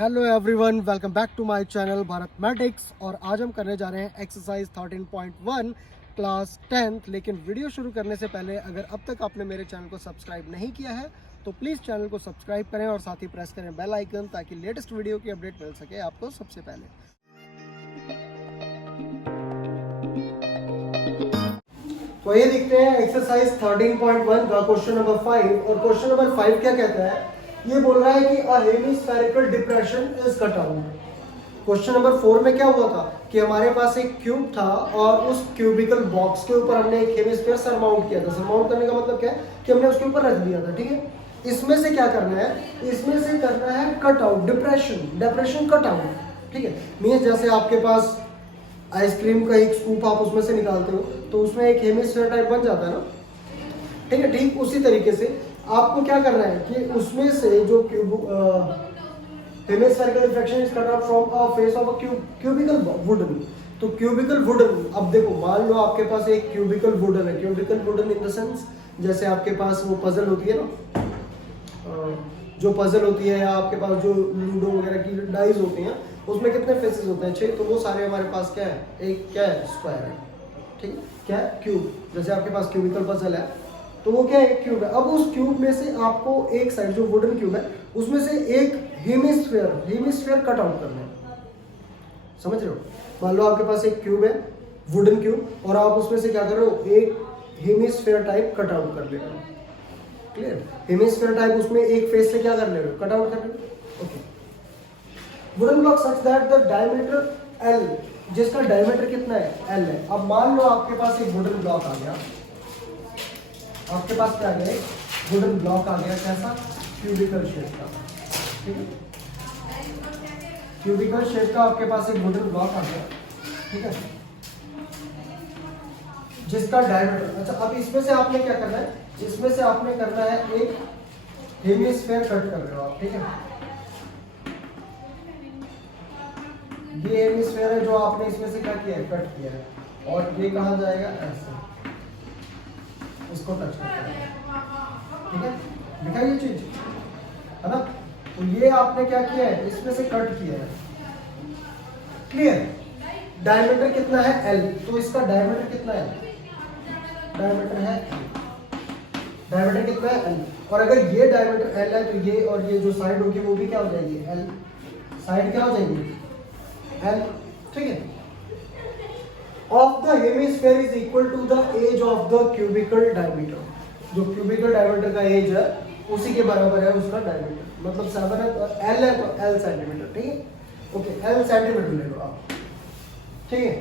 Hello everyone, welcome back to my channel Bharat Matics. और आज हम करने जा रहे हैं एक्सरसाइज 13.1 क्लास 10th। लेकिन वीडियो शुरू करने से पहले अगर अब तक आपने मेरे चैनल को सब्सक्राइब नहीं किया है तो प्लीज़ चैनल को सब्सक्राइब करें और साथ ही प्रेस करें बेल आइकन, ताकि लेटेस्ट वीडियो की अपडेट मिल सके आपको सबसे पहले। तो ये देखते हैं एक्सरसाइज 13.1 का क्वेश्चन नंबर 5। और क्वेश्चन नंबर 5 क्या कहता है? ये बोल रहा है कि a hemispherical depression is cut out. Question number 4 में क्या हुआ था कि हमारे पास एक क्यूब था और उस क्यूबिकल बॉक्स के ऊपर हमने एक हेमिस्फीयर सरमाउंट किया था। सरमाउंट करने का मतलब क्या है कि हमने उसके ऊपर रख दिया था, ठीक है। इसमें से क्या करना है? इसमें से करना है cut out, depression cut out, ठीक है। मींस जैसे आपके पास आइसक्रीम का एक स्कूप आप उसमें से निकालते हो तो उसमें एक हेमिस्फीयर टाइप बन जाता है ना, ठीक है। ठीक उसी तरीके से आपको क्या करना है कि उसमें से जो hemispherical diffraction is cut out from a face of a cubical wooden. तो क्यूबिकल वुडन, अब देखो मान लो आपके पास एक क्यूबिकल वुडन है। Cubical wooden in the sense जैसे आपके पास वो पजल होती है ना, जो पजल होती है, या आपके पास जो लूडो वगैरह की डाइज होती हैं उसमें कितने फेसेस होते हैं? 6। तो वो सारे हमारे पास क्या है? एक क्या है? स्क्वायर है, ठीक है। क्या है? क्यूब। जैसे आपके पास क्यूबिकल पजल है तो वो क्या है? एक क्यूब है। अब उस क्यूब में से आपको एक साइड जो वुडन क्यूब है उसमें से एक हेमिस्फीयर कट आउट करना है। समझ रहे हो? मान लो आपके पास एक क्यूब है, वुडन क्यूब, और आप उसमें से क्या कर रहे हो? एक हेमिस्फीयर टाइप कट आउट कर ले रहे हो। क्लियर? हेमिस्फीयर टाइप उसमें एक फेस से क्या कर ले रहे हो? कट आउट कर रहे हो। Okay. Wooden block such that the diameter L, जिसका डायमीटर कितना है? L है। अब मान लो आपके पास एक वुडन ब्लॉक आ गया, आपके पास क्या आ गया? एक वुडन ब्लॉक आ गया। कैसा? क्यूबिकल शेप का, ठीक है। क्यूबिकल शेप का आपके पास एक वुडन ब्लॉक आ गया, ठीक है, जिसका डायमीटर। अच्छा, अब इसमें से आपने क्या करना है? इसमें से आपने करना है एक हेमिस्फीयर कट कर रहे हो आप, ठीक है। ये हेमिस्फीयर है जो आपने इसमें से क्या किया है? कट किया है। और ये कहाँ जाएगा? ऐसे इसको टच करता है, ठीक है। दिखा ये चीज है ना? तो ये आपने क्या किया है? इसमें से कट किया है। क्लियर? डायमीटर कितना है? L। तो इसका डायमीटर कितना है? डायमीटर है डायमीटर कितना है? L। और अगर ये डायमीटर L है तो ये और ये जो साइड होगी वो भी क्या हो जाएगी? L। साइड क्या हो जाएगी? L, ठीक है। Of the hemisphere is equal to the edge of the cubical diameter. जो क्यूबिकल डायमीटर का एज है उसी के बराबर है उसका डायमीटर। मतलब 7 है तो L है तो L सेंटीमीटर, ठीक है। ओके, L सेंटीमीटर ले लो आप, ठीक है।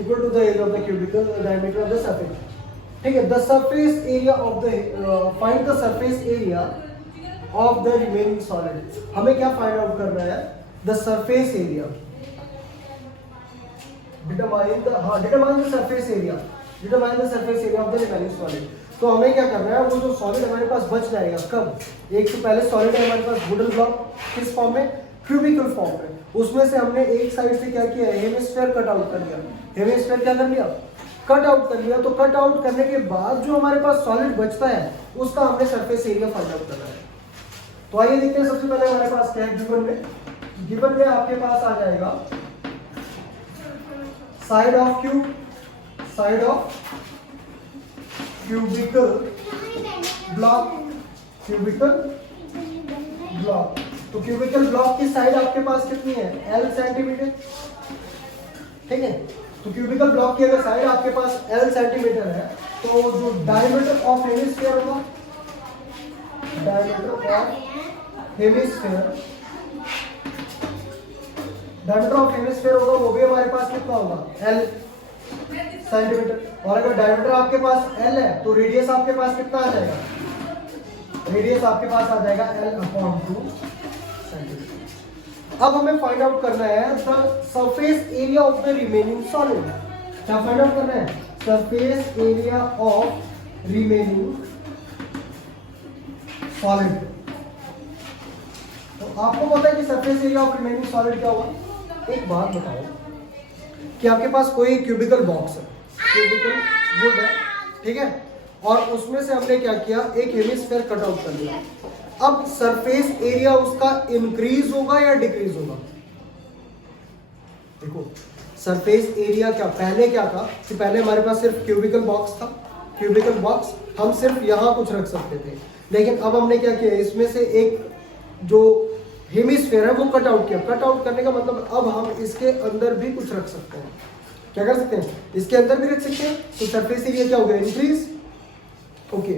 Equal to the edge of the cubical diameter of the surface, ठीक है। The surface area of the find the surface area of the remaining solid. हमें क्या फाइंड आउट करना है? The surface area. determine the surface area of the remaining solid। तो हमें क्या करना है? वो जो सॉलिड हमारे पास बच जाएगा कब? एक से पहले सॉलिड है हमारे पास वुडन ब्लॉक, किस फॉर्म में? क्यूबिकल फॉर्म में। उसमें से हमने एक साइड से क्या किया? हेमिस्फीयर कट आउट कर लिया। हेमिस्फीयर क्या कर लिया? कट आउट कर लिया। तो कट आउट करने के बाद जो हमारे पास सॉलिड बचता है उसका हमने सरफेस एरिया फाइंड आउट करना है। तो आइए देखते हैं। सबसे पहले हमारे पास क्या है? गिवन में आपके पास आ जाएगा साइड ऑफ क्यूबिकल ब्लॉक। तो क्यूबिकल ब्लॉक की साइड आपके पास कितनी है? L सेंटीमीटर, ठीक है। तो क्यूबिकल ब्लॉक की अगर साइड आपके पास L सेंटीमीटर है तो जो डायमीटर ऑफ हेमिस्फीयर होगा, डायमीटर ऑफ हेमिस्फीयर होगा वो भी हमारे पास कितना होगा? L centimetre. और अगर डायमीटर आपके पास L है तो रेडियस आपके पास कितना आ जाएगा? रेडियस आपके पास आ जाएगा L/2 सेंटीमीटर। अब हमें फाइंड आउट करना है the surface area of the remaining solid. क्या फाइंड आउट करना है? Surface area of remaining solid. तो आपको पता है कि surface area of remaining solid क्या होगा? एक बात बताओ कि आपके पास कोई क्यूबिकल बॉक्स है, क्यूबिकल वुड है, ठीक है, और उसमें से हमने क्या किया? एक हेमिस्फीयर कट आउट कर दिया। अब सरफेस एरिया उसका इंक्रीज होगा या डिक्रीज होगा? देखो सरफेस एरिया पहले क्या था कि पहले हमारे पास सिर्फ क्यूबिकल बॉक्स था, क्यूबिकल बॉक्स हम सिर्फ यहां कुछ रख सकते थे, लेकिन अब हमने क्या किया, इसमें से एक जो हेमिस्फीयर है वो कट आउट किया। कट आउट करने का मतलब अब हम इसके अंदर भी कुछ रख सकते हैं। क्या कर सकते हैं? इसके अंदर भी रख सकते हैं। तो सरफेस एरिया क्या हो गया? इंक्रीज। ओके,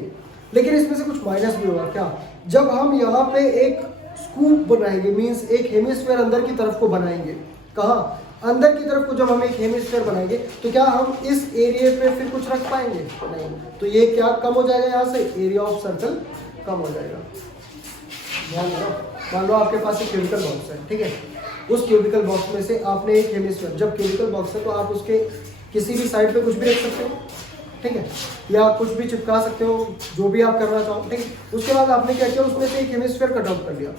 लेकिन इसमें से कुछ माइनस भी होगा। क्या? जब हम यहाँ पे एक स्कूप बनाएंगे, मींस एक हेमिस्फीयर अंदर की तरफ को बनाएंगे, कहाँ? अंदर की तरफ को जब हम एक हेमिस्फीयर बनाएंगे तो क्या हम इस एरिया पे फिर कुछ रख पाएंगे? नहीं। तो ये क्या कम हो जाएगा, यहाँ से एरिया ऑफ सर्कल कम हो जाएगा। मान लो आपके पास एक क्यूबिकल बॉक्स है, ठीक है, उस क्यूबिकल बॉक्स में से आपने एक हेमिस्फीयर, जब क्यूबिकल बॉक्स है तो आप उसके किसी भी साइड पे कुछ भी रख सकते हो, ठीक है, या कुछ भी चिपका सकते हो, जो भी आप करना चाहो, ठीक है। उसके बाद आपने क्या किया, उसमें से एक हेमिस्फीयर कट आउट कर लिया।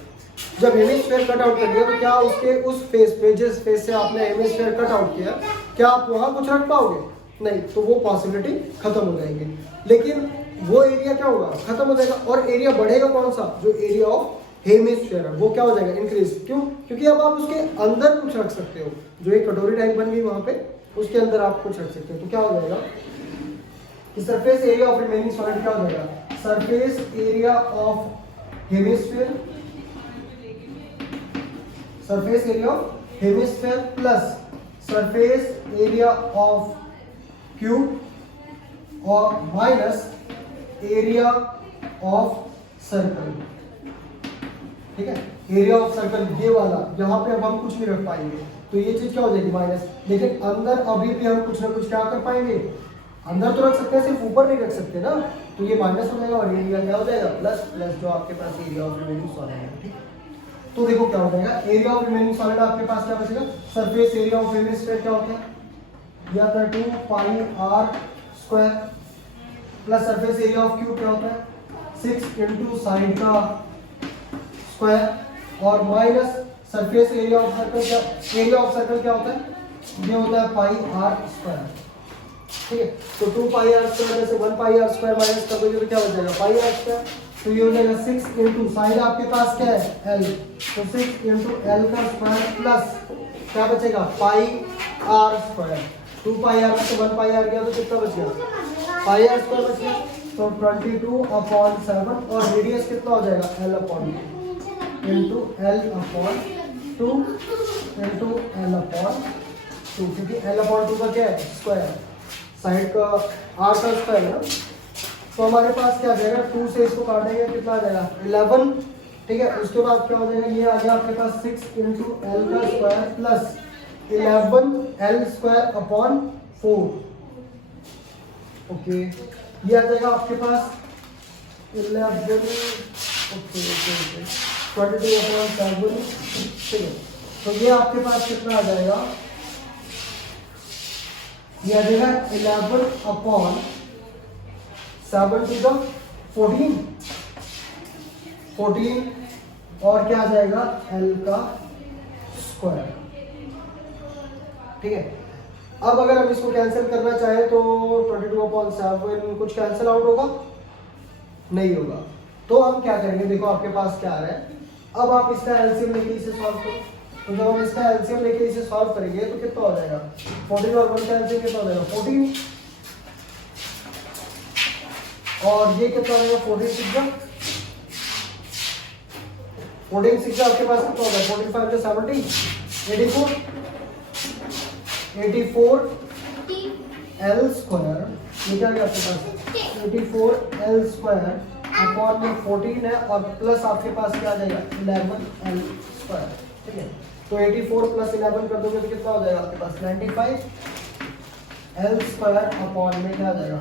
जब हेमिस्फीयर कट आउट कर लिया तो क्या उसके उस फेस पे, जिस फेस से आपने हेमिस्फीयर कट आउट किया, क्या आप वहां कुछ रख पाओगे? नहीं। तो वो पॉसिबिलिटी खत्म हो जाएगी। लेकिन वो एरिया क्या होगा? खत्म हो जाएगा। और एरिया बढ़ेगा कौन सा? जो एरिया ऑफ हेमिस्फीयर है वो क्या हो जाएगा? इंक्रीज। क्यों? क्योंकि अब आप उसके अंदर कुछ रख सकते हो। जो एक कटोरी टाइप बन गई वहां पे, उसके अंदर आप कुछ रख सकते हो। तो क्या हो जाएगा कि surface area of remaining solid क्या हो जाएगा? Surface area of hemisphere, surface area of hemisphere plus surface area of cube और माइनस एरिया ऑफ सर्कल, ठीक है। एरिया ऑफ सर्कल ये वाला, यहाँ पे अब हम कुछ नहीं रख पाएंगे, तो ये चीज क्या हो जाएगी? माइनस। लेकिन अंदर अभी भी हम कुछ ना कुछ क्या कर पाएंगे? अंदर तो रख सकते हैं, सिर्फ ऊपर नहीं रख सकते ना, तो ये माइनस हो जाएगा और एरिया क्या हो जाएगा? प्लस। प्लस जो आपके पास एरिया ऑफ रिमेनिंग सॉलिड है, ठीक। तो देखो क्या हो जाएगा, एरिया ऑफ रिमेनिंग सॉलिड आपके पास क्या बचेगा? सरफेस एरिया ऑफ हेमिस्फीयर क्या होता है? या 2 pi r square plus surface area of cube क्या होता है? 6 इंटू साइड का स्क्वायर और minus surface area of circle क्या? एरिया ऑफ सर्कल क्या होता है? ये होता है पाई आर स्क्वायर, ठीक है। तो 2 पाई आर स्क्वायर में से 1 पाई आर स्क्वायर माइनस कर दोगे तो क्या बच जाएगा? पाई आर स्क्वायर। तो ये हो जाएगा 6 इंटू साइड आपके पास क्या है? एल, तो 6 इंटू एल का स्क्वायर प्लस क्या बचेगा? पाई आर स्क्वायर। 2 पाई आर में से 1 पाई आर गया तो कितना बच गया? पाई आर स्क्वायर बच गया। तो 22/7 और रेडियस कितना हो जाएगा? L/2 into L/2 into L/2, क्योंकि L/2 का क्या है? स्क्वायर, साइड का आर का स्क्वायर है ना। तो हमारे पास क्या आ जाएगा? 2 से इसको काटेंगे कितना आ जाएगा? 11, ठीक है। उसके बाद क्या हो जाएगा? ये आ गया आपके पास 6 इंटू एल का स्क्वायर प्लस 11L/4। ओके, ये आ जाएगा आपके पास 11, ओके 22/7, ठीक है। तो ये आपके पास कितना आ जाएगा? ये आ जाएगा 11/7 to the 14 और क्या आ जाएगा? L का स्क्वायर, ठीक है। अब अगर हम इसको कैंसिल करना चाहें तो 22/7 कुछ कैंसिल आउट होगा? नहीं होगा। तो हम क्या करेंगे? देखो आपके पास क्या आ रहा है, अब आप इसका एलसीएम लेके इसे सॉल्व करो। तो जब हम इसका एलसीएम लेके इसे सॉल्व करेंगे तो कितना हो जाएगा? 14 और 1 का एलसीएम कितना हो जाएगा? 14 और ये कितना हो जाएगा? 14 6 आपके पास कितना होगा? 45 से 70, 84 L स्क्वायर, ये क्या गया आपके पास? 84 L स्क्वायर अपॉन में 14 है और प्लस आपके पास क्या आ जाएगा? 11 L स्क्वायर, ठीक है। तो 84 प्लस 11 कर दोगे तो कितना हो जाएगा आपके पास? 95 L स्क्वायर अपॉन में क्या आ जाएगा?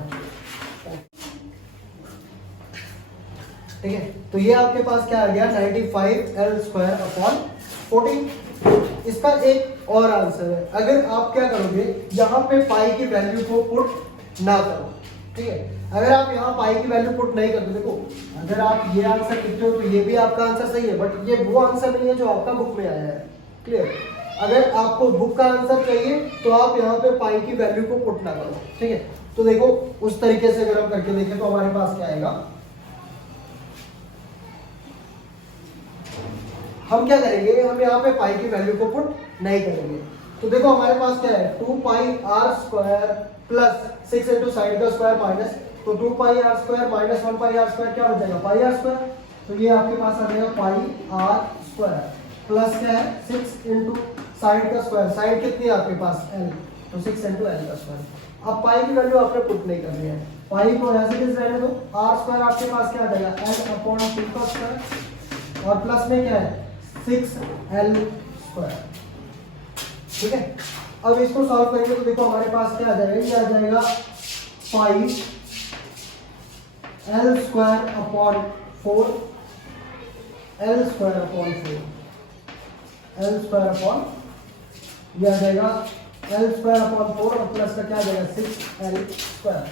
ठीक है। तो ये आपके पास क्या आ गया? 95 L स्क्वायर अपॉन 14। इसका एक और आंसर है, अगर आप क्या करोगे, यहाँ पे पाई की वैल्यू को पुट ना करो, ठीक है। अगर आप यहाँ पाई की वैल्यू पुट नहीं करते, देखो अगर आप ये आंसर लिखते हो तो ये भी आपका आंसर सही है, बट ये वो आंसर नहीं है जो आपका बुक में आया है, क्लियर। अगर आपको बुक का आंसर चाहिए तो आप यहाँ पे पाई की वैल्यू को पुट ना करो, ठीक है। तो देखो उस तरीके से अगर हम करके देखें तो हमारे पास क्या आएगा? हम क्या करेंगे, हम यहाँ पे पाई की वैल्यू को पुट नहीं करेंगे। तो देखो हमारे पास क्या है, 2 pi r square plus 6 into side का स्क्वायर माइनस, तो 2 pi r square minus 1 pi r square क्या हो जाएगा, पाई आर स्क्वायर। तो ये आपके पास आ जाएगा पाई आर स्क्वायर प्लस क्या है 6 इंटू साइड का स्क्वायर, साइड कितनी है आपके पास एल, तो 6 इंटू एल का स्क्वायर। अब पाई की वैल्यू आपने पुट नहीं करनी है, पाई को ऐसे कैसे रहने दो, आर स्क्वायर आपके पास क्या आ जाएगा एल अपॉन 2 का स्क्वायर और प्लस में क्या है 6l स्क्वायर। ठीक है, अब इसको सॉल्व करेंगे तो देखो हमारे पास क्या आ जाएगा, ये आ जाएगा pi L square upon 4, L square upon 4, L square upon, ये आ जाएगा एल स्क्वायर अपॉन 4 और प्लस का क्या आ जाएगा 6l स्क्वायर।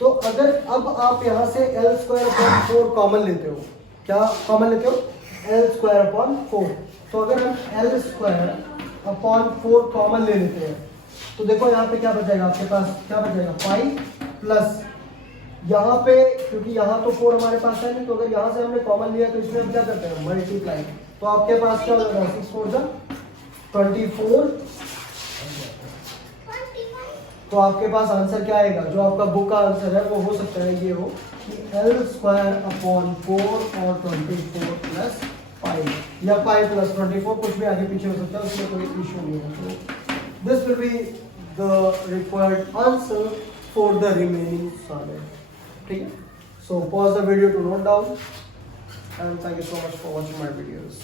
तो अगर अब आप यहाँ से एल स्क्वायर अपॉन 4 कॉमन लेते हो, क्या कॉमन लेते हो, एल स्क्वायर अपॉन 4, तो अगर हम एल स्क्वायर अपॉन 4 कॉमन ले लेते हैं तो देखो यहाँ पे क्या बचेगा आपके पास, क्या बचेगा पाई प्लस यहाँ पे, क्योंकि यहाँ तो 4 हमारे पास है नहीं, तो अगर यहाँ से हमने कॉमन लिया तो इसमें हम क्या करते हैं मल्टीप्लाई, तो आपके पास क्या हो जाएगा 6 4 जा 24, तो आपके पास आंसर क्या आएगा, जो आपका बुक का आंसर है वो हो सकता है ये हो कि एल स्क्वायर अपॉन 4 और 24 प्लस पाई, या पाई प्लस 24, कुछ भी आगे पीछे हो सकता है, उसमें कोई इशू नहीं है। तो this will be the required answer for the remaining solid. ठीक है, so pause the video to note down and thank you so much for watching my videos.